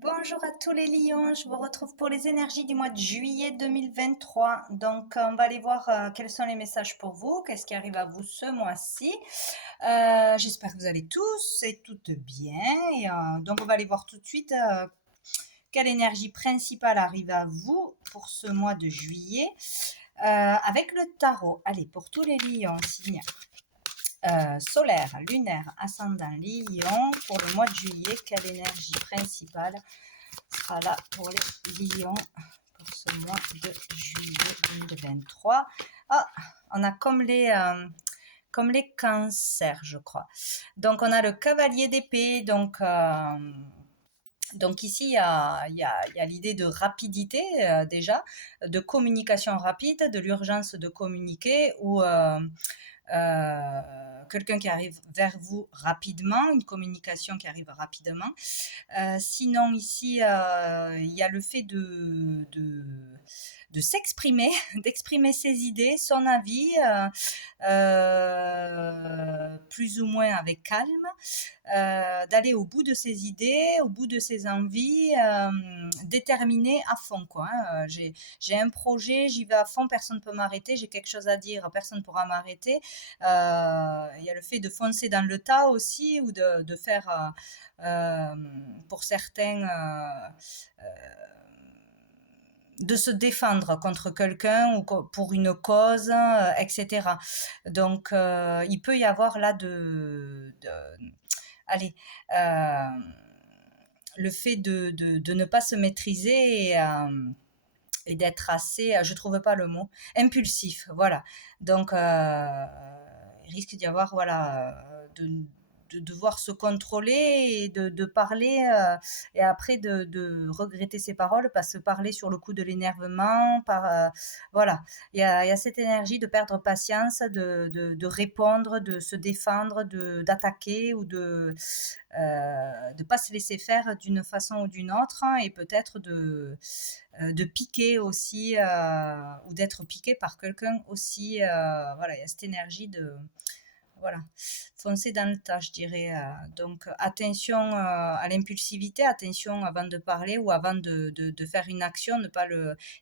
Bonjour à tous les lions, je vous retrouve pour les énergies du mois de juillet 2023. Donc, on va aller voir quels sont les messages pour vous, qu'est-ce qui arrive à vous ce mois-ci. J'espère que vous allez tous et toutes bien. Donc, on va aller voir tout de suite quelle énergie principale arrive à vous pour ce mois de juillet avec le tarot. Allez, pour tous les lions, signe solaire, lunaire, ascendant lion, pour le mois de juillet, quelle énergie principale sera là pour les lions pour ce mois de juillet 2023. Ah, on a comme les cancers, je crois. Donc, on a le cavalier d'épée. Donc ici, il y a l'idée de rapidité déjà, de communication rapide, de l'urgence de communiquer ou quelqu'un qui arrive vers vous rapidement, une communication qui arrive rapidement. Sinon, ici, il y a le fait de s'exprimer, d'exprimer ses idées, son avis, plus ou moins avec calme, d'aller au bout de ses idées, au bout de ses envies, déterminé à fond, quoi. Hein. J'ai un projet, j'y vais à fond, personne ne peut m'arrêter, j'ai quelque chose à dire, personne ne pourra m'arrêter. Il y a le fait de foncer dans le tas aussi, ou de faire, pour certains, de se défendre contre quelqu'un ou pour une cause, etc. Donc, il peut y avoir là allez, le fait de ne pas se maîtriser et d'être assez, je trouve pas le mot, impulsif, voilà. Donc, il risque d'y avoir, voilà, de devoir se contrôler et de parler, et après de regretter ses paroles, parce que parler sur le coup de l'énervement, voilà, il y a cette énergie de perdre patience, de répondre, de se défendre, d'attaquer ou de pas se laisser faire d'une façon ou d'une autre, hein, et peut-être de piquer aussi, ou d'être piqué par quelqu'un aussi. Voilà, il y a cette énergie de voilà, foncer dans le tas, je dirais. Donc, attention à l'impulsivité, attention avant de parler ou avant de faire une action,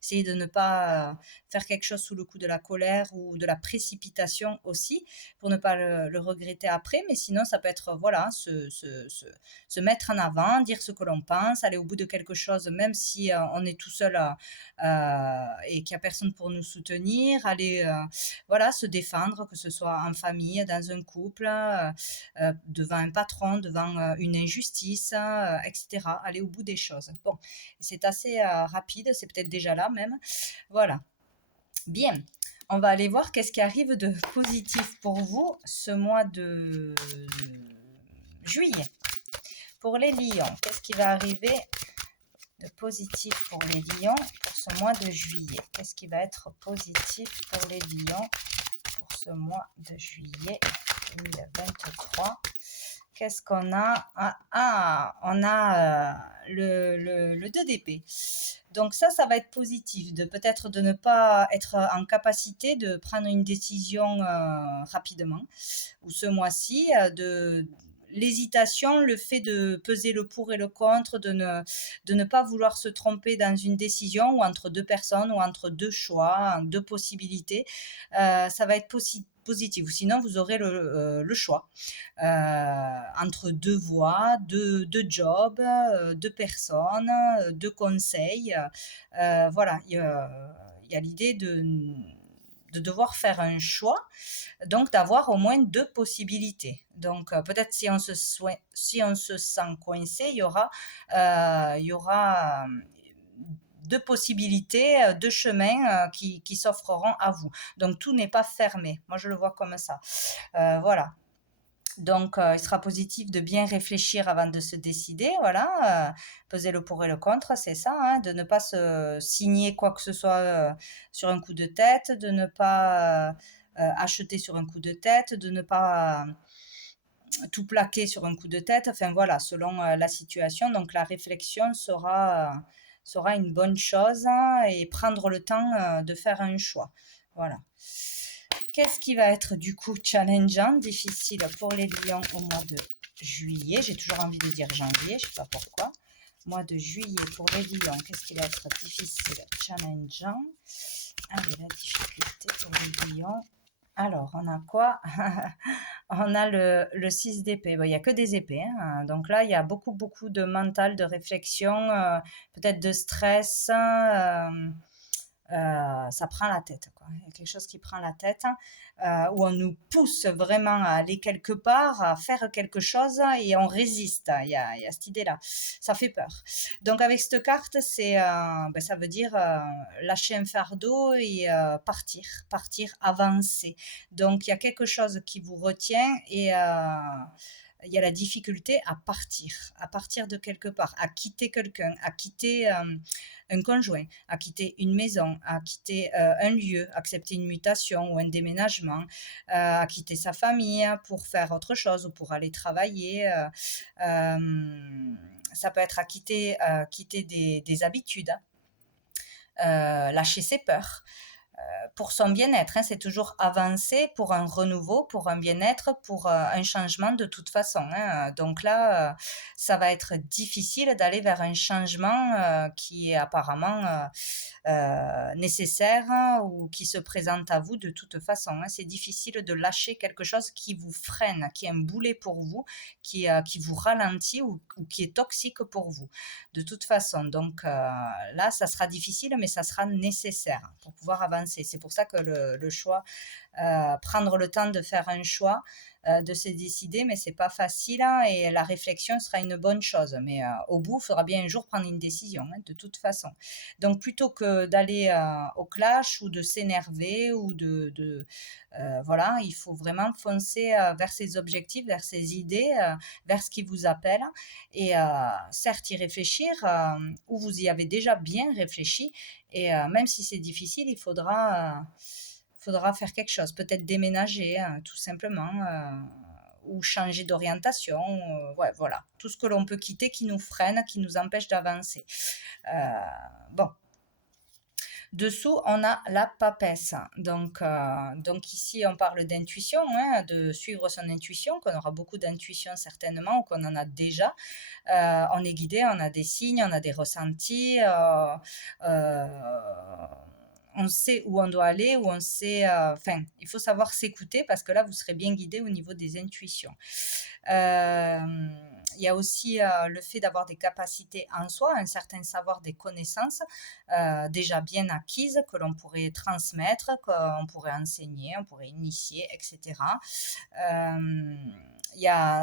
essayer de ne pas faire quelque chose sous le coup de la colère ou de la précipitation aussi, pour ne pas le regretter après. Mais sinon, ça peut être, voilà, se mettre en avant, dire ce que l'on pense, aller au bout de quelque chose, même si on est tout seul et qu'il n'y a personne pour nous soutenir, aller voilà, se défendre, que ce soit en famille, dans un couple, devant un patron, devant une injustice, etc. Aller au bout des choses. Bon, c'est assez rapide, c'est peut-être déjà là même. Voilà. Bien. On va aller voir qu'est-ce qui arrive de positif pour vous ce mois de juillet. Pour les lions, qu'est-ce qui va arriver de positif pour les lions pour ce mois de juillet? Qu'est-ce qui va être positif pour les lions pour ce mois de juillet 2023? Qu'est-ce qu'on a? On a le 2 d'épée. Donc ça va être positif, de peut-être de ne pas être en capacité de prendre une décision rapidement, ou ce mois-ci, l'hésitation, le fait de peser le pour et le contre, de ne pas vouloir se tromper dans une décision, ou entre deux personnes, ou entre deux choix, deux possibilités, ça va être positif. Sinon, vous aurez le choix entre deux voies, deux jobs, deux personnes, deux conseils. Voilà, il y a l'idée de devoir faire un choix, donc d'avoir au moins deux possibilités. Donc peut-être si on se sent coincé, il y aura deux possibilités, deux chemins qui s'offreront à vous. Donc tout n'est pas fermé. Moi je le vois comme ça. Voilà. Donc, il sera positif de bien réfléchir avant de se décider, voilà, peser le pour et le contre, c'est ça, hein, de ne pas se signer quoi que ce soit sur un coup de tête, de ne pas acheter sur un coup de tête, de ne pas tout plaquer sur un coup de tête, enfin voilà, selon la situation. Donc, la réflexion sera une bonne chose, hein, et prendre le temps de faire un choix. Voilà. Qu'est-ce qui va être du coup challengeant, difficile pour les lions au mois de juillet? J'ai toujours envie de dire janvier, je ne sais pas pourquoi. Mois de juillet pour les lions, qu'est-ce qui va être difficile, challengeant? Allez, la difficulté pour les lions. Alors, on a quoi? On a le 6 d'épée. Bon, il n'y a que des épées, hein. Donc là, il y a beaucoup, beaucoup de mental, de réflexion, peut-être de stress. Ça prend la tête, quoi. Il y a quelque chose qui prend la tête, où on nous pousse vraiment à aller quelque part, à faire quelque chose et on résiste. Il y a cette idée-là. Ça fait peur. Donc avec cette carte, ça veut dire lâcher un fardeau et partir, avancer. Donc il y a quelque chose qui vous retient et il y a la difficulté à partir de quelque part, à quitter quelqu'un, à quitter un conjoint, à quitter une maison, à quitter un lieu, accepter une mutation ou un déménagement, à quitter sa famille pour faire autre chose ou pour aller travailler. Ça peut être à quitter des habitudes, lâcher ses peurs pour son bien-être, hein, c'est toujours avancer pour un renouveau, pour un bien-être, pour un changement de toute façon, hein. Donc là, ça va être difficile d'aller vers un changement qui est apparemment nécessaire, hein, ou qui se présente à vous de toute façon, hein. C'est difficile de lâcher quelque chose qui vous freine, qui est un boulet pour vous, qui vous ralentit ou qui est toxique pour vous, de toute façon. Donc là, ça sera difficile, mais ça sera nécessaire pour pouvoir avancer. C'est pour ça que le choix, prendre le temps de faire un choix, de se décider, mais c'est pas facile, hein, et la réflexion sera une bonne chose. Mais au bout, il faudra bien un jour prendre une décision, hein, de toute façon. Donc plutôt que d'aller au clash ou de s'énerver ou voilà, il faut vraiment foncer vers ses objectifs, vers ses idées, vers ce qui vous appelle. Et certes, y réfléchir, ou vous y avez déjà bien réfléchi. Et même si c'est difficile, il faudra faire quelque chose, peut-être déménager, hein, tout simplement, ou changer d'orientation. Ouais, voilà, tout ce que l'on peut quitter qui nous freine, qui nous empêche d'avancer. Bon. Dessous, on a la papesse. Donc ici, on parle d'intuition, hein, de suivre son intuition, qu'on aura beaucoup d'intuition certainement, ou qu'on en a déjà. On est guidé, on a des signes, on a des ressentis. Euh, on sait où on doit aller, où on sait... Enfin, il faut savoir s'écouter parce que là, vous serez bien guidé au niveau des intuitions. Il y a aussi le fait d'avoir des capacités en soi, un certain savoir, des connaissances déjà bien acquises que l'on pourrait transmettre, qu'on pourrait enseigner, on pourrait initier, etc.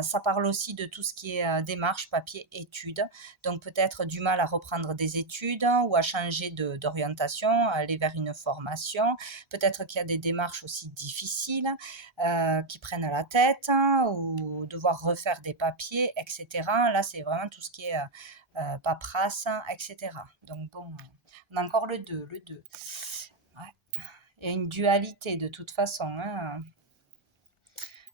Ça parle aussi de tout ce qui est démarche, papier, études. Donc peut-être du mal à reprendre des études ou à changer d'orientation, aller vers une formation. Peut-être qu'il y a des démarches aussi difficiles qui prennent la tête, hein, ou devoir refaire des papiers, etc. Là, c'est vraiment tout ce qui est paperasse, etc. Donc bon, on a encore le 2. Ouais. Il y a une dualité de toute façon, hein.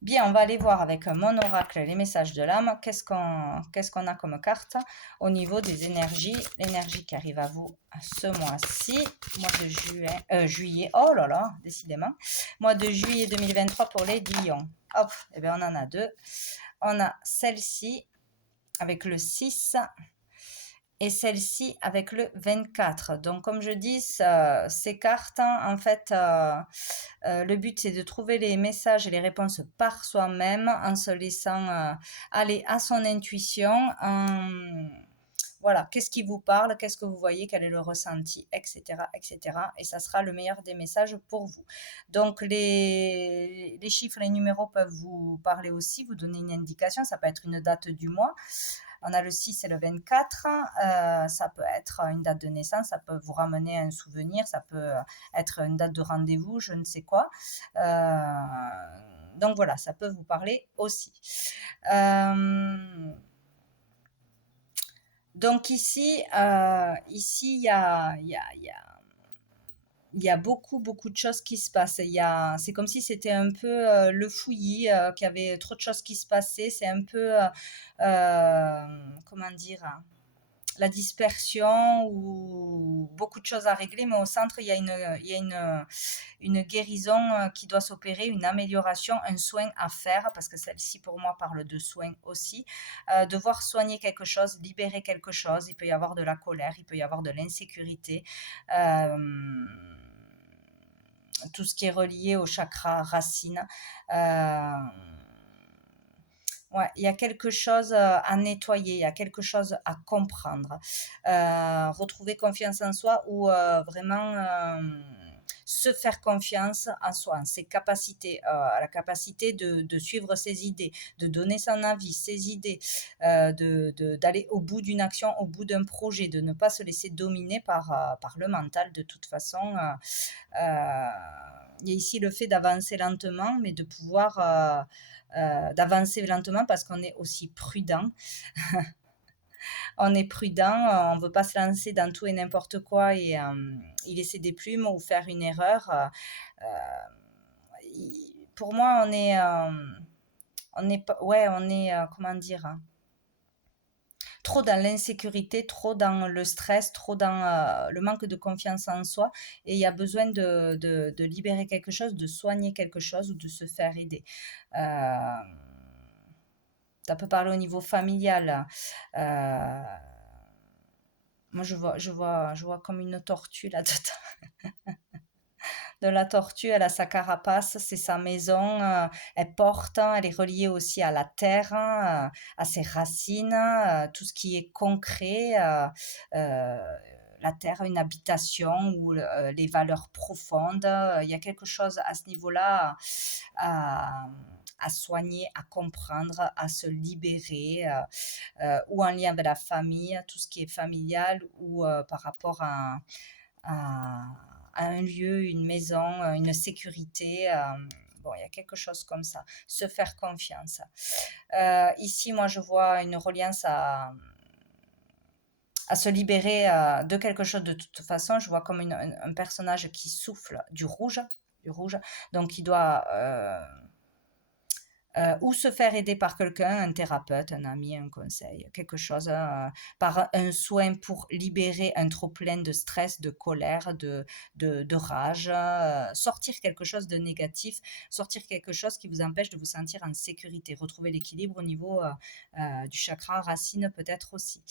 Bien, on va aller voir avec mon oracle les messages de l'âme. Qu'est-ce qu'on a comme carte au niveau des énergies, l'énergie qui arrive à vous ce mois-ci, mois de juillet, oh là là, décidément, mois de juillet 2023 pour les lions. Hop, et bien on en a deux. On a celle-ci avec le 6 et celle-ci avec le 24. Donc comme je dis, ces cartes, en fait, le but c'est de trouver les messages et les réponses par soi-même en se laissant aller à son intuition. Voilà, qu'est-ce qui vous parle, qu'est-ce que vous voyez, quel est le ressenti, etc., etc. Et ça sera le meilleur des messages pour vous. Donc les chiffres, les numéros peuvent vous parler aussi, vous donner une indication. Ça peut être une date du mois. On a le 6 et le 24, ça peut être une date de naissance, ça peut vous ramener un souvenir, ça peut être une date de rendez-vous, je ne sais quoi. Donc voilà, ça peut vous parler aussi. Donc ici, il y a beaucoup, beaucoup de choses qui se passent. C'est comme si c'était un peu le fouillis, qu'il y avait trop de choses qui se passaient. C'est un peu, comment dire, la dispersion ou beaucoup de choses à régler, mais au centre, il y a une guérison qui doit s'opérer, une amélioration, un soin à faire, parce que celle-ci, pour moi, parle de soin aussi. Devoir soigner quelque chose, libérer quelque chose. Il peut y avoir de la colère, il peut y avoir de l'insécurité. Tout ce qui est relié au chakra racine. Ouais, il y a quelque chose à nettoyer, il y a quelque chose à comprendre. Retrouver confiance en soi ou vraiment se faire confiance en soi, en ses capacités, la capacité de suivre ses idées, de donner son avis, ses idées, d'aller au bout d'une action, au bout d'un projet, de ne pas se laisser dominer par le mental de toute façon. Il y a ici le fait d'avancer lentement, mais de pouvoir d'avancer lentement parce qu'on est aussi prudent. On est prudent, on ne veut pas se lancer dans tout et n'importe quoi et y laisser des plumes ou faire une erreur. Pour moi, on est, comment dire, hein, trop dans l'insécurité, trop dans le stress, trop dans le manque de confiance en soi. Et il y a besoin de libérer quelque chose, de soigner quelque chose ou de se faire aider. Ça peut parler au niveau familial. Moi, je vois comme une tortue là-dedans. De la tortue, elle a sa carapace, c'est sa maison, elle porte, elle est reliée aussi à la terre, à ses racines, tout ce qui est concret, la terre, une habitation ou les valeurs profondes. Il y a quelque chose à ce niveau-là à soigner, à comprendre, à se libérer, ou en lien avec la famille, tout ce qui est familial ou par rapport à, à un lieu, une maison, une sécurité. Bon, il y a quelque chose comme ça. Se faire confiance. Ici, moi, je vois une reliance à se libérer de quelque chose de toute façon. Je vois comme un personnage qui souffle du rouge. Du rouge. Donc, il doit ou se faire aider par quelqu'un, un thérapeute, un ami, un conseil, quelque chose, par un soin pour libérer un trop-plein de stress, de colère, de rage, sortir quelque chose de négatif, sortir quelque chose qui vous empêche de vous sentir en sécurité, retrouver l'équilibre au niveau du chakra racine peut-être aussi.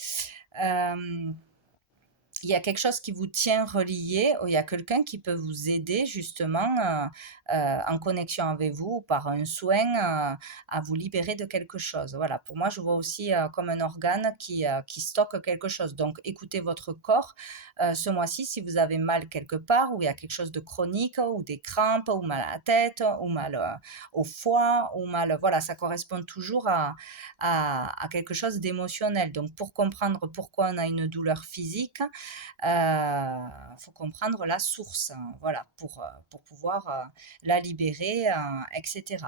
Il y a quelque chose qui vous tient relié, ou il y a quelqu'un qui peut vous aider justement en connexion avec vous par un soin à vous libérer de quelque chose. Voilà, pour moi, je vois aussi comme un organe qui stocke quelque chose. Donc, écoutez votre corps. Ce mois-ci, si vous avez mal quelque part, ou il y a quelque chose de chronique, ou des crampes, ou mal à la tête, ou mal au foie, ou mal, voilà, ça correspond toujours à quelque chose d'émotionnel. Donc, pour comprendre pourquoi on a une douleur physique, faut comprendre la source, hein, voilà, pour pouvoir la libérer, etc.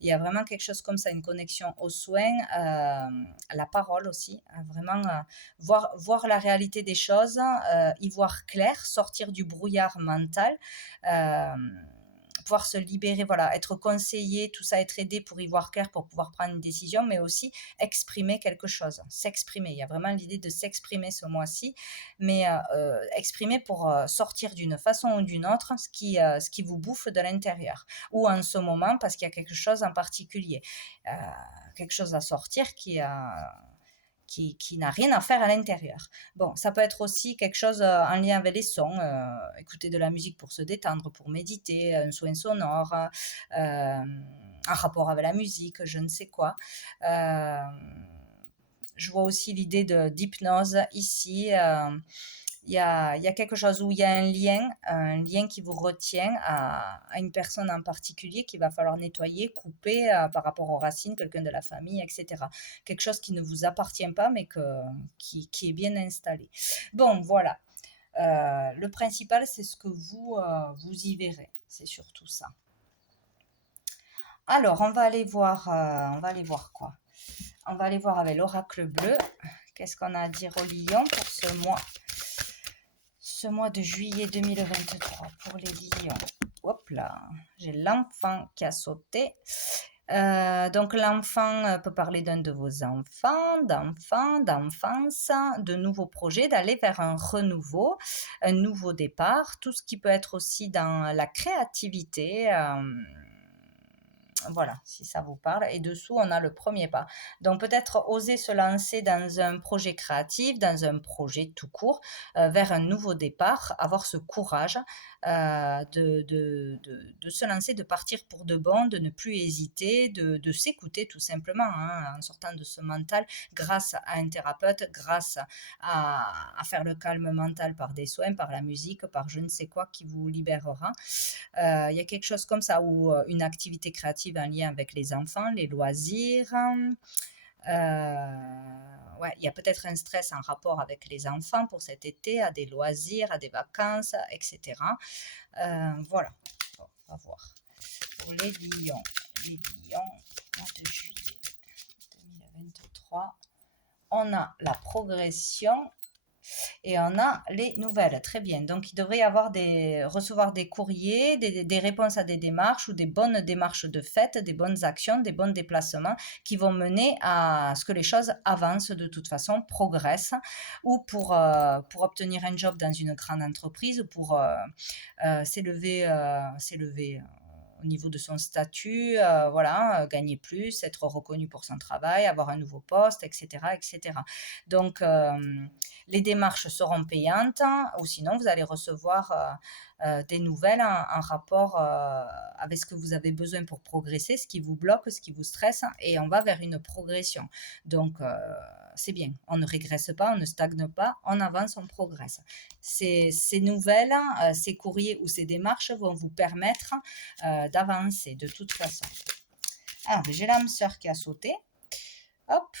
Il y a vraiment quelque chose comme ça, une connexion aux soins, la parole aussi, vraiment voir la réalité des choses, y voir clair, sortir du brouillard mental. Euh, Pouvoir se libérer, voilà, être conseillé, tout ça, être aidé pour y voir clair, pour pouvoir prendre une décision, mais aussi exprimer quelque chose, s'exprimer. Il y a vraiment l'idée de s'exprimer ce mois-ci, mais exprimer pour sortir d'une façon ou d'une autre ce qui vous bouffe de l'intérieur, ou en ce moment parce qu'il y a quelque chose en particulier, quelque chose à sortir qui n'a rien à faire à l'intérieur. Bon, ça peut être aussi quelque chose en lien avec les sons, écouter de la musique pour se détendre, pour méditer, un soin sonore, un rapport avec la musique, je ne sais quoi. Je vois aussi l'idée d'hypnose ici. Il y a quelque chose où il y a un lien qui vous retient à une personne en particulier qu'il va falloir nettoyer, couper par rapport aux racines, quelqu'un de la famille, etc. Quelque chose qui ne vous appartient pas, mais qui est bien installé. Bon, voilà. Le principal, c'est ce que vous y verrez. C'est surtout ça. Alors, on va aller voir quoi? On va aller voir avec l'oracle bleu. Qu'est-ce qu'on a à dire aux lions pour ce mois de juillet 2023 pour les lions? Hop là, j'ai l'enfant qui a sauté. Donc l'enfant peut parler d'un de vos d'enfance, de nouveaux projets, d'aller vers un renouveau, un nouveau départ, tout ce qui peut être aussi dans la créativité. Voilà, si ça vous parle. Et dessous, on a le premier pas. Donc peut-être oser se lancer dans un projet créatif, dans un projet tout court, vers un nouveau départ, avoir ce courage de se lancer, de partir pour de bon, de ne plus hésiter, de s'écouter tout simplement, hein, en sortant de ce mental grâce à un thérapeute, grâce à faire le calme mental par des soins, par la musique, par je ne sais quoi qui vous libérera. Il y a quelque chose comme ça, ou une activité créative en lien avec les enfants, les loisirs. Ouais, il y a peut-être un stress en rapport avec les enfants pour cet été, à des loisirs, à des vacances, etc. Voilà, bon, on va voir. Pour les lions, mois de juillet 2023, on a la progression et on a les nouvelles. Très bien. Donc, il devrait y avoir recevoir des courriers, des réponses à des démarches ou des bonnes démarches de fait, des bonnes actions, des bons déplacements qui vont mener à ce que les choses avancent de toute façon, progressent, ou pour obtenir un job dans une grande entreprise, pour s'élever au niveau de son statut, voilà, gagner plus, être reconnu pour son travail, avoir un nouveau poste, etc., etc. Donc, les démarches seront payantes, ou sinon vous allez recevoir des nouvelles en rapport avec ce que vous avez besoin pour progresser, ce qui vous bloque, ce qui vous stresse, et on va vers une progression. Donc, c'est bien. On ne régresse pas, on ne stagne pas, on avance, on progresse. Ces nouvelles, ces courriers ou ces démarches vont vous permettre d'avancer de toute façon. Alors, j'ai l'âme sœur qui a sauté. Hop.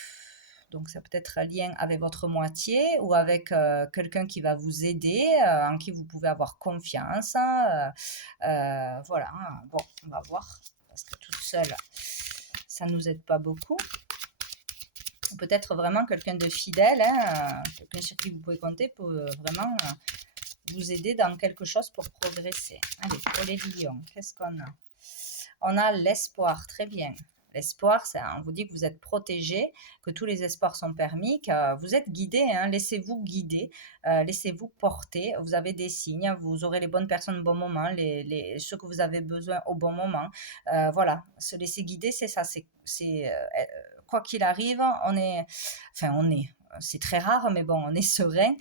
Donc, ça peut être un lien avec votre moitié ou avec quelqu'un qui va vous aider, en qui vous pouvez avoir confiance. Voilà. Bon, on va voir. Parce que toute seule, ça ne nous aide pas beaucoup. Peut-être vraiment quelqu'un de fidèle, hein, quelqu'un sur qui vous pouvez compter pour vraiment vous aider dans quelque chose pour progresser. Allez, pour les lions, qu'est-ce qu'on a? On a l'espoir, très bien. L'espoir, on vous dit que vous êtes protégé, que tous les espoirs sont permis, que vous êtes guidé, hein, laissez-vous guider, laissez-vous porter, vous avez des signes, vous aurez les bonnes personnes au bon moment, ceux que vous avez besoin au bon moment. Voilà, se laisser guider, c'est ça, quoi qu'il arrive, c'est très rare, mais bon, on est serein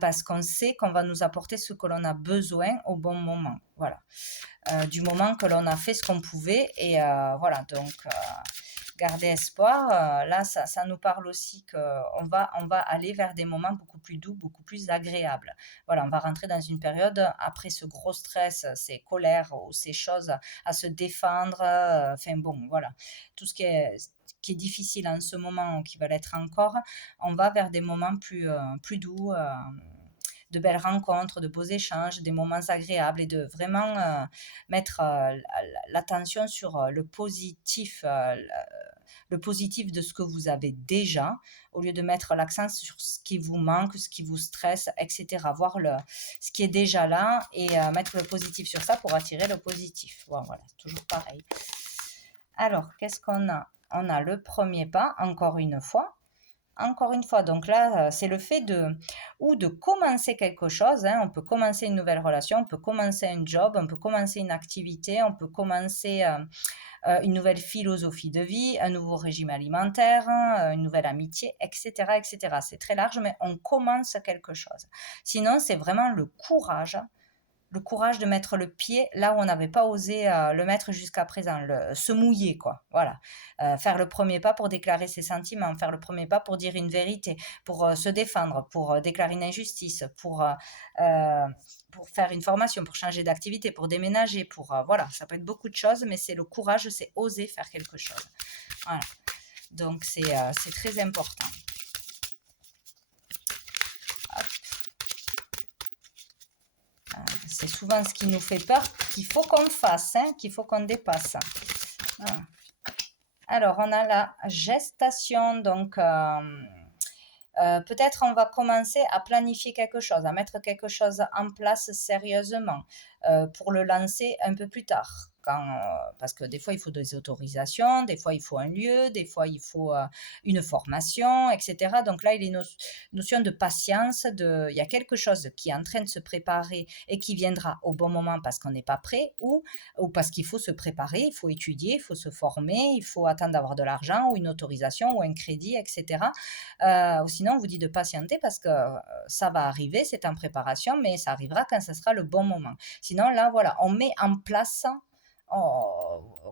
parce qu'on sait qu'on va nous apporter ce que l'on a besoin au bon moment. Voilà. Du moment que l'on a fait ce qu'on pouvait. Et voilà, donc garder espoir. Là, ça nous parle aussi qu'on va aller vers des moments beaucoup plus doux, beaucoup plus agréables. Voilà, on va rentrer dans une période, après ce gros stress, ces colères ou ces choses à se défendre. Enfin bon, voilà, tout ce qui est difficile en ce moment, qui va l'être encore, on va vers des moments plus doux, de belles rencontres, de beaux échanges, des moments agréables, et de vraiment mettre l'attention sur le positif de ce que vous avez déjà, au lieu de mettre l'accent sur ce qui vous manque, ce qui vous stresse, etc. Voir ce qui est déjà là et mettre le positif sur ça pour attirer le positif. Bon, voilà, toujours pareil. Alors, qu'est-ce qu'on a? On a le premier pas, encore une fois. Encore une fois, donc là, c'est le fait de commencer quelque chose, hein. On peut commencer une nouvelle relation, on peut commencer un job, on peut commencer une activité, on peut commencer une nouvelle philosophie de vie, un nouveau régime alimentaire, une nouvelle amitié, etc., etc. C'est très large, mais on commence quelque chose. Sinon, c'est vraiment le courage de mettre le pied là où on n'avait pas osé le mettre jusqu'à présent, se mouiller, quoi. Voilà. Faire le premier pas pour déclarer ses sentiments, faire le premier pas pour dire une vérité, pour se défendre, pour déclarer une injustice, pour faire une formation, pour changer d'activité, pour déménager, voilà, ça peut être beaucoup de choses, mais c'est le courage, c'est oser faire quelque chose. Voilà. Donc c'est très important. C'est souvent ce qui nous fait peur, qu'il faut qu'on fasse, hein, qu'il faut qu'on dépasse. Voilà. Alors, on a la gestation, donc peut-être on va commencer à planifier quelque chose, à mettre quelque chose en place sérieusement pour le lancer un peu plus tard, parce que des fois il faut des autorisations, des fois il faut un lieu, des fois il faut une formation, etc. Donc là, il y a une notion de patience, il y a quelque chose qui est en train de se préparer et qui viendra au bon moment parce qu'on n'est pas prêt, ou parce qu'il faut se préparer, il faut étudier, il faut se former, il faut attendre d'avoir de l'argent ou une autorisation ou un crédit, etc. Ou sinon, on vous dit de patienter parce que ça va arriver, c'est en préparation, mais ça arrivera quand ce sera le bon moment. Sinon, là, voilà, on met en place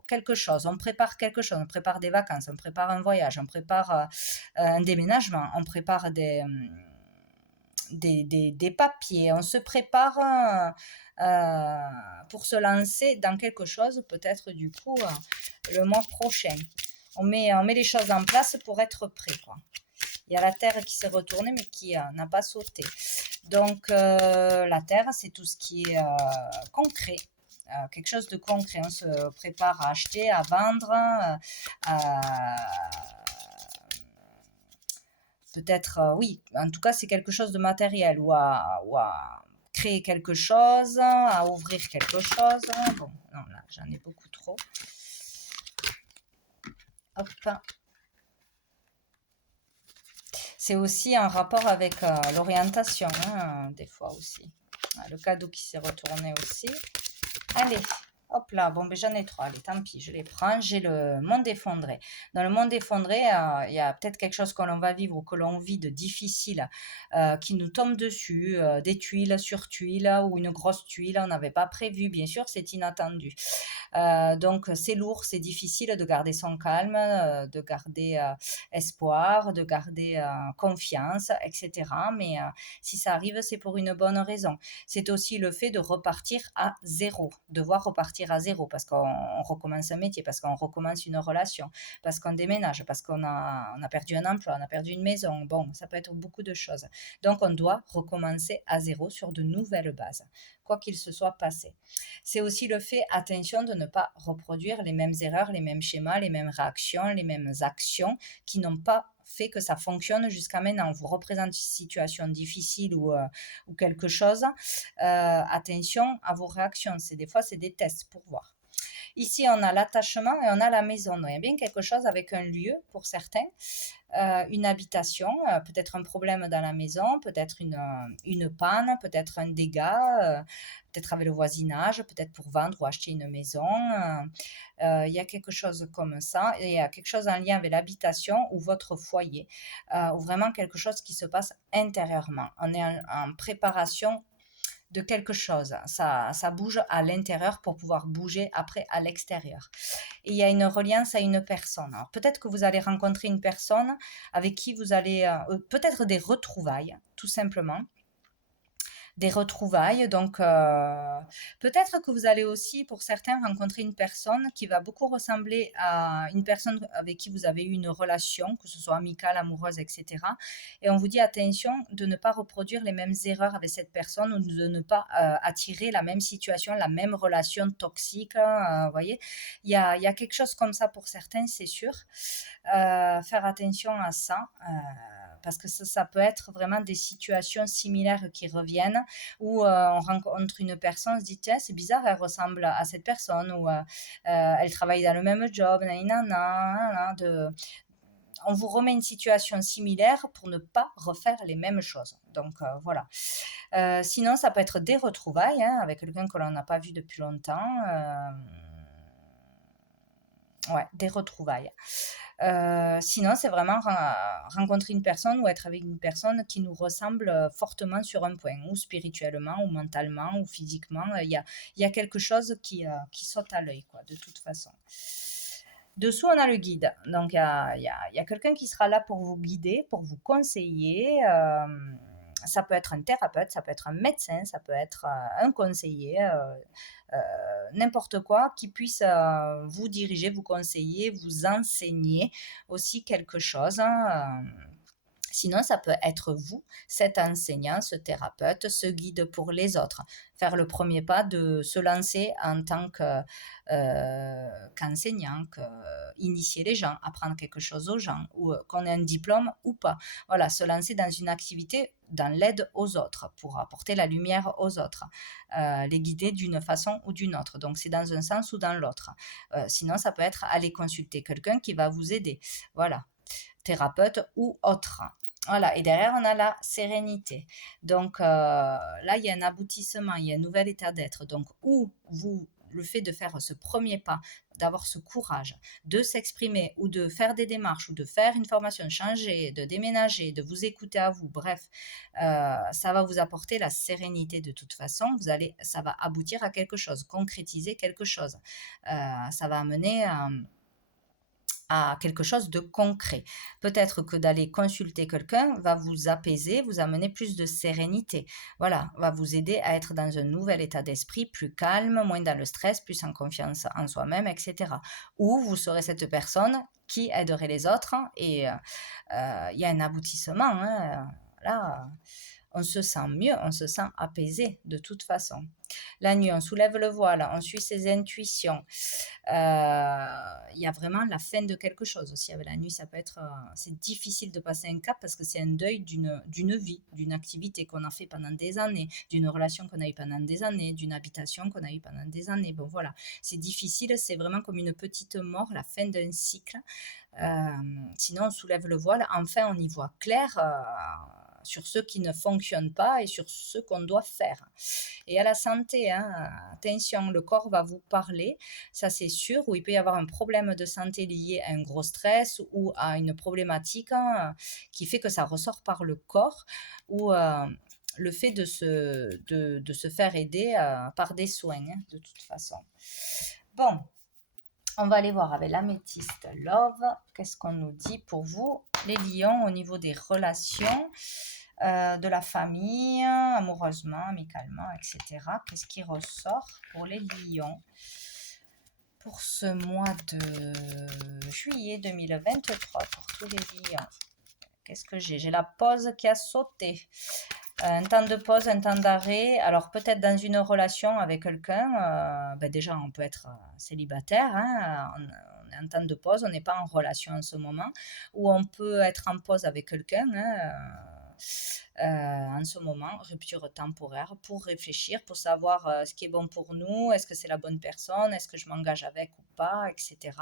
quelque chose, on prépare quelque chose, on prépare des vacances, on prépare un voyage, on prépare un déménagement, on prépare des papiers, on se prépare pour se lancer dans quelque chose, peut-être du coup le mois prochain. On met les choses en place pour être prêt, quoi. Il y a la Terre qui s'est retournée mais qui n'a pas sauté. Donc la Terre, c'est tout ce qui est concret. Quelque chose de concret. On se prépare à acheter, à vendre, peut-être, oui, en tout cas, c'est quelque chose de matériel ou à créer quelque chose, à ouvrir quelque chose. Bon, non, là, j'en ai beaucoup trop. Hop. C'est aussi en rapport avec l'orientation, hein, des fois aussi. Le cadeau qui s'est retourné aussi. Allez, hop là, bon, ben j'en ai trois, allez, tant pis, je les prends. J'ai le monde effondré. Dans le monde effondré, il y a peut-être quelque chose que l'on va vivre ou que l'on vit de difficile qui nous tombe dessus, des tuiles sur tuiles ou une grosse tuile, on n'avait pas prévu, bien sûr, c'est inattendu. Donc c'est lourd, c'est difficile de garder son calme, de garder espoir, de garder confiance, etc. Mais si ça arrive, c'est pour une bonne raison. C'est aussi le fait de repartir à zéro, devoir repartir à zéro parce qu'on recommence un métier, parce qu'on recommence une relation, parce qu'on déménage, parce qu'on a perdu un emploi, on a perdu une maison. Bon, ça peut être beaucoup de choses. Donc on doit recommencer à zéro sur de nouvelles bases, quoi qu'il se soit passé. C'est aussi le fait, attention, de ne pas reproduire les mêmes erreurs, les mêmes schémas, les mêmes réactions, les mêmes actions qui n'ont pas fait que ça fonctionne jusqu'à maintenant. On vous représente une situation difficile ou quelque chose. Attention à vos réactions. Des fois, c'est des tests pour voir. Ici, on a l'attachement et on a la maison. Donc, il y a bien quelque chose avec un lieu pour certains, une habitation, peut-être un problème dans la maison, peut-être une panne, peut-être un dégât, peut-être avec le voisinage, peut-être pour vendre ou acheter une maison. Il y a quelque chose comme ça. Et il y a quelque chose en lien avec l'habitation ou votre foyer, ou vraiment quelque chose qui se passe intérieurement. On est en préparation de quelque chose. Ça bouge à l'intérieur pour pouvoir bouger après à l'extérieur. Et il y a une reliance à une personne. Alors, peut-être que vous allez rencontrer une personne avec qui vous allez, peut-être des retrouvailles, tout simplement. Des retrouvailles. Donc, peut-être que vous allez aussi, pour certains, rencontrer une personne qui va beaucoup ressembler à une personne avec qui vous avez eu une relation, que ce soit amicale, amoureuse, etc. Et on vous dit attention de ne pas reproduire les mêmes erreurs avec cette personne ou de ne pas attirer la même situation, la même relation toxique. Vous voyez, il y a quelque chose comme ça pour certains, c'est sûr. Faire attention à ça. Parce que ça peut être vraiment des situations similaires qui reviennent où on rencontre une personne, on se dit tiens c'est bizarre, elle ressemble à cette personne ou elle travaille dans le même job, on vous remet une situation similaire pour ne pas refaire les mêmes choses. Donc voilà. Sinon ça peut être des retrouvailles avec quelqu'un que l'on n'a pas vu depuis longtemps. Ouais, des retrouvailles. Sinon, c'est vraiment rencontrer une personne ou être avec une personne qui nous ressemble fortement sur un point, ou spirituellement, ou mentalement, ou physiquement. Il y a quelque chose qui saute à l'œil, quoi, de toute façon. Dessous, on a le guide. Donc, il y a quelqu'un qui sera là pour vous guider, pour vous conseiller. Ça peut être un thérapeute, ça peut être un médecin, ça peut être un conseiller, n'importe quoi qui puisse vous diriger, vous conseiller, vous enseigner aussi quelque chose. Sinon, ça peut être vous, cet enseignant, ce thérapeute, ce guide pour les autres. Faire le premier pas de se lancer en tant qu'enseignant, initier les gens, apprendre quelque chose aux gens, ou qu'on ait un diplôme ou pas. Voilà, se lancer dans une activité, dans l'aide aux autres, pour apporter la lumière aux autres, les guider d'une façon ou d'une autre. Donc, c'est dans un sens ou dans l'autre. Sinon, ça peut être aller consulter quelqu'un qui va vous aider. Voilà, thérapeute ou autre. Voilà, et derrière, on a la sérénité. Donc là, il y a un aboutissement, il y a un nouvel état d'être. Donc, le fait de faire ce premier pas, d'avoir ce courage, de s'exprimer ou de faire des démarches ou de faire une formation, changer, de déménager, de vous écouter à vous, bref, ça va vous apporter la sérénité de toute façon. Ça va aboutir à quelque chose, concrétiser quelque chose. Ça va amener à quelque chose de concret. Peut-être que d'aller consulter quelqu'un va vous apaiser, vous amener plus de sérénité. Voilà, va vous aider à être dans un nouvel état d'esprit, plus calme, moins dans le stress, plus en confiance en soi-même, etc. Ou vous serez cette personne qui aiderait les autres et il y a un aboutissement. Là, on se sent mieux, on se sent apaisé de toute façon. La nuit, on soulève le voile, on suit ses intuitions. Il y a vraiment la fin de quelque chose aussi. Avec la nuit, ça peut être, c'est difficile de passer un cap parce que c'est un deuil d'une vie, d'une activité qu'on a fait pendant des années, d'une relation qu'on a eue pendant des années, d'une habitation qu'on a eue pendant des années. Bon, voilà, c'est difficile, c'est vraiment comme une petite mort, la fin d'un cycle. Sinon, on soulève le voile, enfin, on y voit clair. Sur ce qui ne fonctionne pas et sur ce qu'on doit faire. Et à la santé, attention, le corps va vous parler, ça c'est sûr, où il peut y avoir un problème de santé lié à un gros stress ou à une problématique qui fait que ça ressort par le corps, ou le fait de se faire aider par des soins, de toute façon. Bon, on va aller voir avec l'améthyste Love, qu'est-ce qu'on nous dit pour vous, les lions, au niveau des relations, de la famille, amoureusement, amicalement, etc. Qu'est-ce qui ressort pour les lions pour ce mois de juillet 2023 pour tous les lions? Qu'est-ce que j'ai? J'ai la pause qui a sauté. Un temps de pause, un temps d'arrêt. Alors peut-être dans une relation avec quelqu'un, déjà on peut être célibataire, on est en temps de pause, on n'est pas en relation en ce moment, ou on peut être en pause avec quelqu'un, en ce moment, rupture temporaire, pour réfléchir, pour savoir ce qui est bon pour nous, est-ce que c'est la bonne personne, est-ce que je m'engage avec ou pas, etc.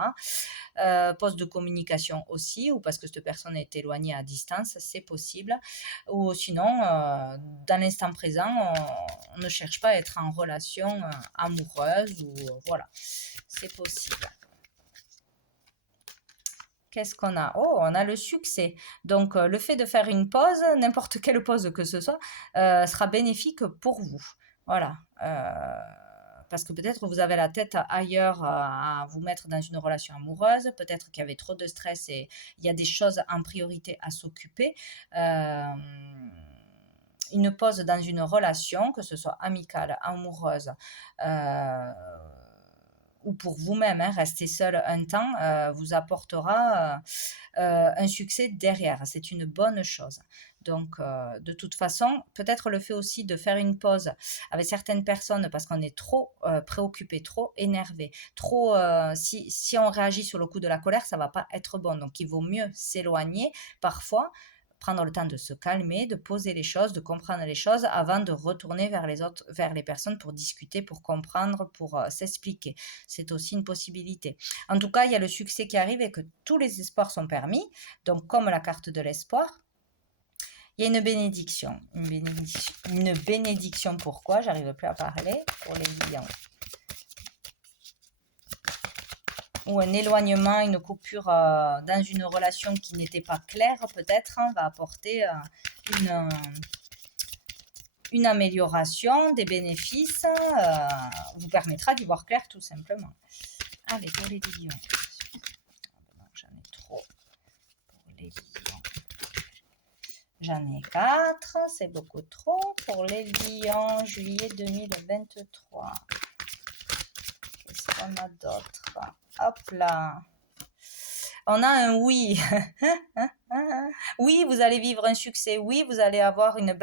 Pause de communication aussi, ou parce que cette personne est éloignée à distance, c'est possible. Ou sinon, dans l'instant présent, on ne cherche pas à être en relation amoureuse, ou voilà, c'est possible. Qu'est-ce qu'on a? Oh, on a le succès. Donc, le fait de faire une pause, n'importe quelle pause que ce soit, sera bénéfique pour vous. Voilà. Parce que peut-être vous avez la tête ailleurs à vous mettre dans une relation amoureuse, peut-être qu'il y avait trop de stress et il y a des choses en priorité à s'occuper. Une pause dans une relation, que ce soit amicale, amoureuse, ou pour vous-même, rester seul un temps, vous apportera un succès derrière. C'est une bonne chose. Donc, de toute façon, peut-être le fait aussi de faire une pause avec certaines personnes parce qu'on est trop préoccupé, trop énervé, trop, si on réagit sur le coup de la colère, ça va pas être bon. Donc, il vaut mieux s'éloigner parfois, prendre le temps de se calmer, de poser les choses, de comprendre les choses avant de retourner vers les autres, vers les personnes pour discuter, pour comprendre, pour s'expliquer. C'est aussi une possibilité. En tout cas, il y a le succès qui arrive et que tous les espoirs sont permis. Donc, comme la carte de l'espoir, il y a une bénédiction. Une bénédiction pourquoi? J'arrive plus à parler pour les lions. Ou un éloignement, une coupure dans une relation qui n'était pas claire, peut-être, va apporter une amélioration, des bénéfices, vous permettra d'y voir clair tout simplement. Allez, pour les lions. J'en ai trop pour les lions. J'en ai 4, c'est beaucoup trop pour les lions, juillet 2023. Qu'est-ce qu'on a d'autre? Hop là. On a un oui. Oui, vous allez vivre un succès. Oui, vous allez avoir une,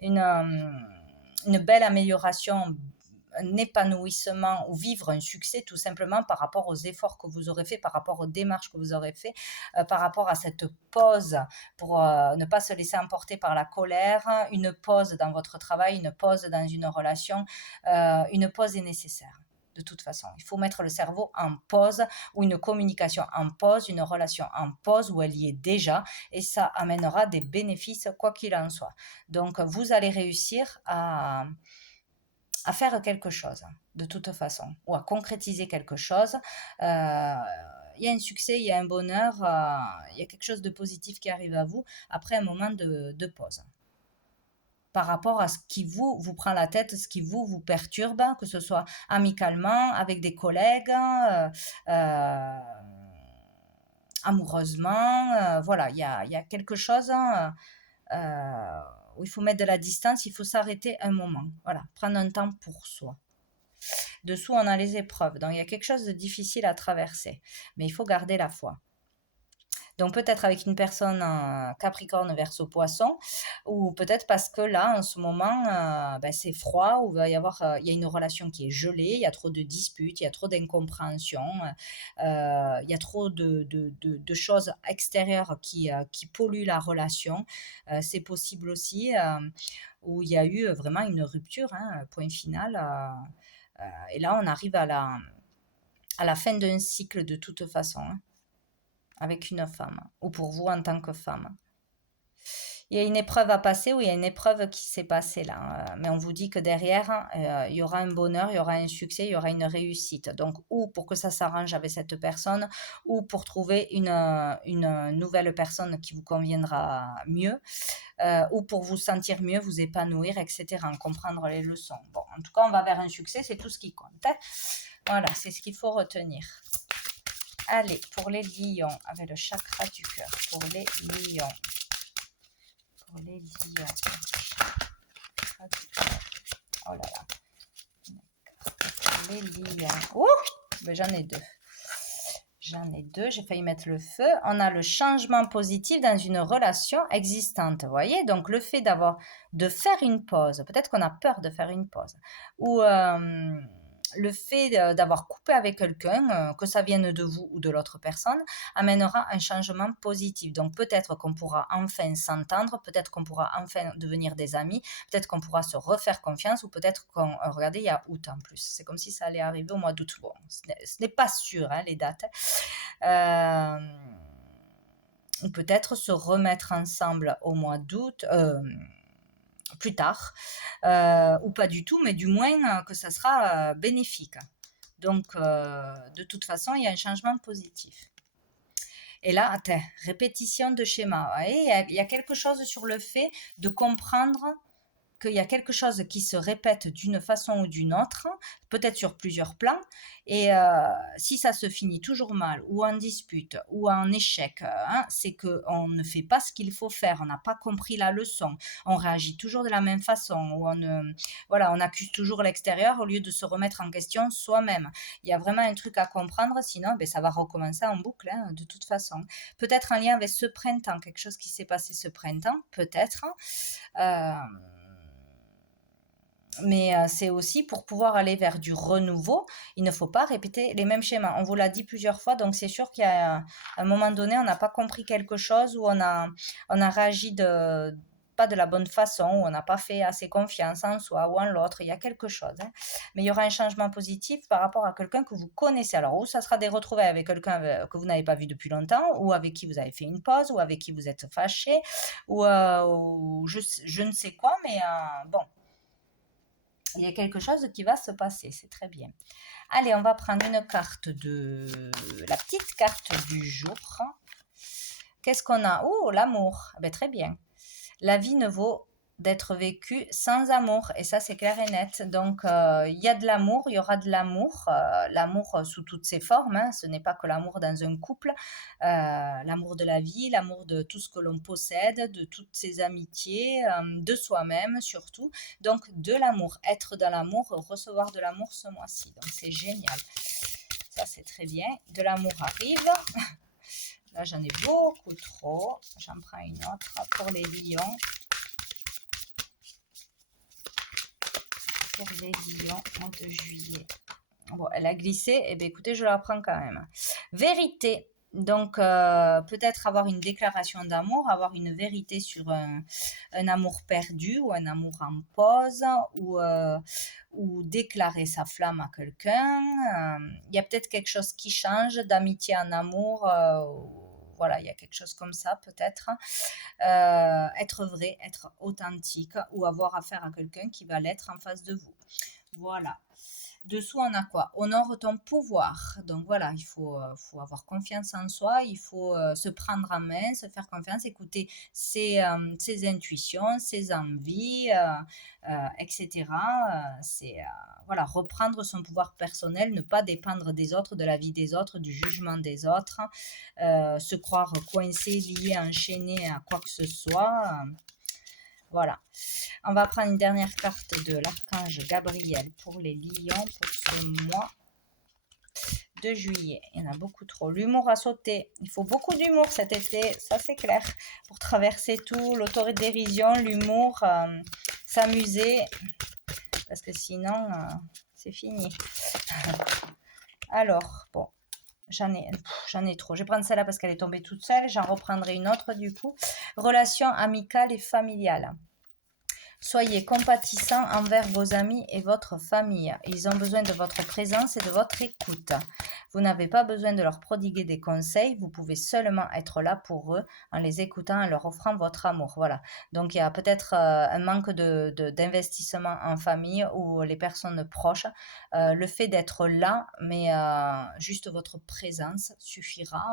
une belle amélioration, un épanouissement ou vivre un succès tout simplement par rapport aux efforts que vous aurez fait, par rapport aux démarches que vous aurez fait, par rapport à cette pause pour ne pas se laisser emporter par la colère, une pause dans votre travail, une pause dans une relation, une pause est nécessaire. De toute façon, il faut mettre le cerveau en pause ou une communication en pause, une relation en pause où elle y est déjà et ça amènera des bénéfices quoi qu'il en soit. Donc, vous allez réussir à faire quelque chose de toute façon ou à concrétiser quelque chose. Il y a un succès, il y a un bonheur, il y a quelque chose de positif qui arrive à vous après un moment de pause par rapport à ce qui vous prend la tête, ce qui vous perturbe, que ce soit amicalement, avec des collègues, amoureusement. Voilà, il y a quelque chose où il faut mettre de la distance, il faut s'arrêter un moment. Voilà, prendre un temps pour soi. Dessous, on a les épreuves. Donc, il y a quelque chose de difficile à traverser. Mais il faut garder la foi. Donc peut-être avec une personne Capricorne Verseau Poisson, ou peut-être parce que là, en ce moment, ben, c'est froid, ou il y a une relation qui est gelée, il y a trop de disputes, il y a trop d'incompréhension, il y a trop de choses extérieures qui polluent la relation. C'est possible aussi où il y a eu vraiment une rupture, hein, point final. Et là, on arrive à la fin d'un cycle de toute façon, hein, avec une femme, ou pour vous en tant que femme. Il y a une épreuve à passer, ou il y a une épreuve qui s'est passée là. Mais on vous dit que derrière, il y aura un bonheur, il y aura un succès, il y aura une réussite. Donc, ou pour que ça s'arrange avec cette personne, ou pour trouver une nouvelle personne qui vous conviendra mieux, ou pour vous sentir mieux, vous épanouir, etc. En comprendre les leçons. Bon, en tout cas, on va vers un succès, c'est tout ce qui compte, hein. Voilà, c'est ce qu'il faut retenir. Allez, pour les lions, avec le chakra du cœur, pour les lions. Pour les lions. Chakra du cœur. Oh là là. Pour les lions. Ouh, ben j'en ai deux. J'en ai deux, j'ai failli mettre le feu. On a le changement positif dans une relation existante, vous voyez. Donc le fait de faire une pause, peut-être qu'on a peur de faire une pause, ou le fait d'avoir coupé avec quelqu'un, que ça vienne de vous ou de l'autre personne, amènera un changement positif. Donc peut-être qu'on pourra enfin s'entendre, peut-être qu'on pourra enfin devenir des amis, peut-être qu'on pourra se refaire confiance, ou peut-être qu'on... regardez, il y a août en plus. C'est comme si ça allait arriver au mois d'août. Bon, ce n'est pas sûr, hein, les dates. Ou peut-être se remettre ensemble au mois d'août, plus tard, ou pas du tout, mais du moins que ça sera bénéfique. Donc, de toute façon, il y a un changement positif. Et là, attends, répétition de schéma. Il y a quelque chose sur le fait de comprendre qu'il y a quelque chose qui se répète d'une façon ou d'une autre, peut-être sur plusieurs plans, et si ça se finit toujours mal, ou en dispute, ou en échec, hein, c'est qu'on ne fait pas ce qu'il faut faire, on n'a pas compris la leçon, on réagit toujours de la même façon, ou voilà, on accuse toujours l'extérieur au lieu de se remettre en question soi-même. Il y a vraiment un truc à comprendre, sinon ben, ça va recommencer en boucle, hein, de toute façon. Peut-être en lien avec ce printemps, quelque chose qui s'est passé ce printemps, peut-être. Mais c'est aussi pour pouvoir aller vers du renouveau, il ne faut pas répéter les mêmes schémas. On vous l'a dit plusieurs fois, donc c'est sûr qu'il y a un moment donné, on n'a pas compris quelque chose, ou on a réagi pas de la bonne façon, ou on n'a pas fait assez confiance en soi ou en l'autre. Il y a quelque chose, hein. Mais il y aura un changement positif par rapport à quelqu'un que vous connaissez. Alors, ou ça sera des retrouvailles avec quelqu'un que vous n'avez pas vu depuis longtemps, ou avec qui vous avez fait une pause, ou avec qui vous êtes fâché, ou je ne sais quoi, mais bon. Il y a quelque chose qui va se passer, c'est très bien. Allez, on va prendre une carte la petite carte du jour. Qu'est-ce qu'on a? Oh, l'amour. Ben, très bien. La vie ne vaut d'être vécue sans amour, et ça c'est clair et net. Donc il y a de l'amour, il y aura de l'amour, l'amour sous toutes ses formes, hein. Ce n'est pas que l'amour dans un couple, l'amour de la vie, l'amour de tout ce que l'on possède, de toutes ses amitiés, de soi-même surtout. Donc de l'amour, être dans l'amour, recevoir de l'amour ce mois-ci. Donc c'est génial, ça c'est très bien. De l'amour arrive. Là, j'en ai beaucoup trop. J'en prends une autre pour les lions. Pour les lions, mois de juillet. Bon, elle a glissé. Eh bien, écoutez, je la prends quand même. Vérité. Donc, peut-être avoir une déclaration d'amour, avoir une vérité sur un amour perdu ou un amour en pause ou déclarer sa flamme à quelqu'un. Il y a peut-être quelque chose qui change d'amitié en amour. Voilà, il y a quelque chose comme ça peut-être. Être vrai, être authentique ou avoir affaire à quelqu'un qui va l'être en face de vous. Voilà. Dessous, on a quoi? Honore ton pouvoir. Donc voilà, il faut avoir confiance en soi, il faut se prendre en main, se faire confiance, écouter ses intuitions, ses envies, etc. Voilà, reprendre son pouvoir personnel, ne pas dépendre des autres, de la vie des autres, du jugement des autres, se croire coincé, lié, enchaîné à quoi que ce soit. Voilà. On va prendre une dernière carte de l'archange Gabriel pour les lions pour ce mois de juillet. Il y en a beaucoup trop. L'humour a sauté. Il faut beaucoup d'humour cet été, ça c'est clair. Pour traverser tout, l'autodérision, l'humour, s'amuser. Parce que sinon, c'est fini. Alors, bon. J'en ai trop. Je vais prendre celle-là parce qu'elle est tombée toute seule. J'en reprendrai une autre du coup. Relation amicale et familiale. Soyez compatissants envers vos amis et votre famille. Ils ont besoin de votre présence et de votre écoute. Vous n'avez pas besoin de leur prodiguer des conseils, vous pouvez seulement être là pour eux en les écoutant et leur offrant votre amour. Voilà. Donc il y a peut-être un manque d'investissement en famille ou les personnes proches. Le fait d'être là, mais juste votre présence suffira,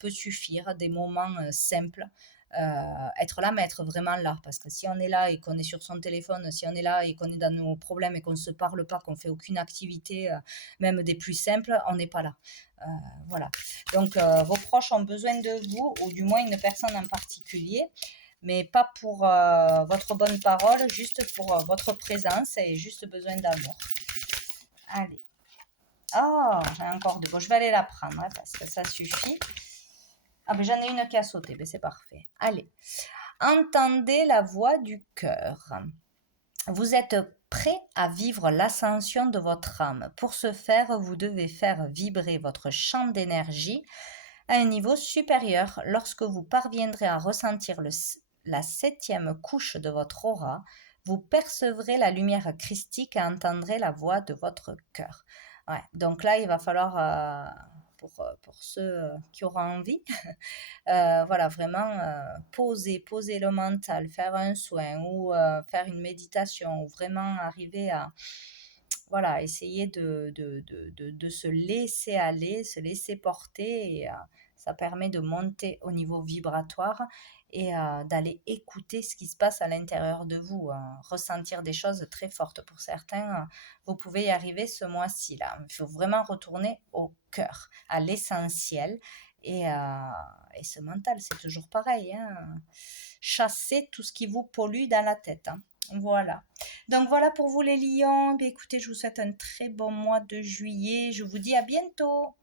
peut suffire, des moments simples. Être là, mais être vraiment là. Parce que si on est là et qu'on est sur son téléphone, si on est là et qu'on est dans nos problèmes et qu'on ne se parle pas, qu'on fait aucune activité, même des plus simples, on n'est pas là. Voilà. Donc, vos proches ont besoin de vous, ou du moins une personne en particulier, mais pas pour votre bonne parole, juste pour votre présence et juste besoin d'amour. Allez. Oh, j'ai encore deux. Bon, je vais aller la prendre hein, parce que ça suffit. Ah, ben j'en ai une qui a sauté, ben c'est parfait. Allez, entendez la voix du cœur. Vous êtes prêt à vivre l'ascension de votre âme. Pour ce faire, vous devez faire vibrer votre champ d'énergie à un niveau supérieur. Lorsque vous parviendrez à ressentir la 7e couche de votre aura, vous percevrez la lumière christique et entendrez la voix de votre cœur. Ouais, donc là, il va falloir... pour ceux qui auront envie, voilà, vraiment poser le mental, faire un soin ou faire une méditation ou vraiment arriver à voilà, essayer de se laisser aller, se laisser porter et ça permet de monter au niveau vibratoire et d'aller écouter ce qui se passe à l'intérieur de vous, ressentir des choses très fortes. Pour certains, vous pouvez y arriver ce mois-ci là. Il faut vraiment retourner au cœur, à l'essentiel et ce mental, c'est toujours pareil. Hein. Chasser tout ce qui vous pollue dans la tête. Hein. Voilà. Donc voilà pour vous les lions. Bien, écoutez, je vous souhaite un très bon mois de juillet. Je vous dis à bientôt.